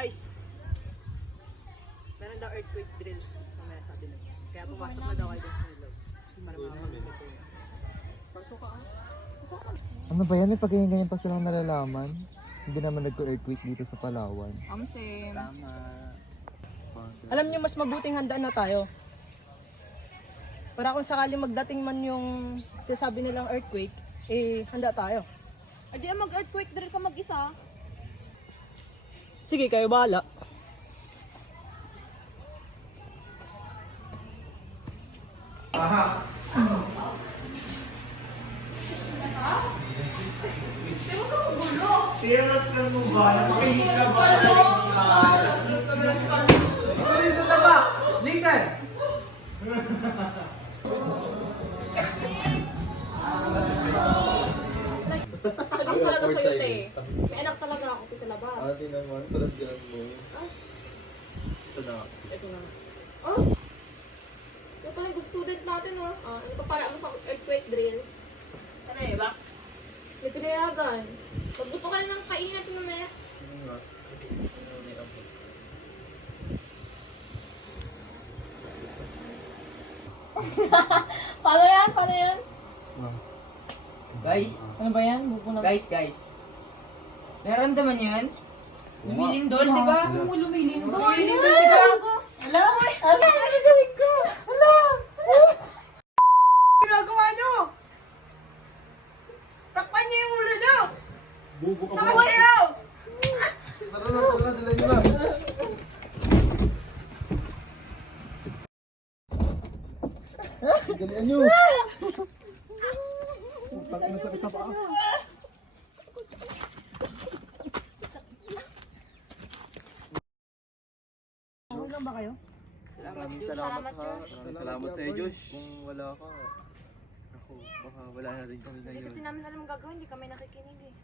Guys, meron daw earthquake drill. Mamaya sabi nila. Kaya pumasok na daw kayo sa loob. Para makakalimutan ko yun. Pasok ka ah. Ano ba yan? May pagganyan-ganyan pa silang nalalaman. Hindi naman nagko-earthquake dito sa Palawan. Same. Tama. Alam nyo, mas mabuting handaan na tayo. Para kung sakali magdating man yung sinasabi nilang earthquake, eh, handa tayo. Adi mag-earthquake drill ka mag-isa. Sige, kayo bahala. Serious ka mo ba? Makinig ka ba? Listen na ba? Listen! Sabi talaga sa'yo, te. May anak talaga ako to sa labas. Ate naman, palandian mo. Ito na. Ito na. Oh! Yung pala yung student natin, oh. Ano pa para mo sa earthquake drill? Ano eh, ba? May pinayagan. Magbuto ka na ng kainin natin mamaya. Ano nga? Paano yan? Paano yan? Guys, Ano ba yan? Buko guys. Naramdaman nyo yan? Lumilindol, di ba? Lumilindol. Lumilindol, di ba? Ala! Ala! Ano gawin ko? Ala! Ginagawa nyo? Takpan niyo yung ulo nyo! Bubo ka Takas kayo! Tara na, dala nyo na. Galian nyo. Pag nasakit ka pa. Okay lang ba kayo? Maraming salamat ha. Maraming salamat sa iyo, Josh. Kung wala ka, ako, baka wala na rin kami Hindi kasi ngayon. namin alam gagawin, hindi kami nakikinig eh.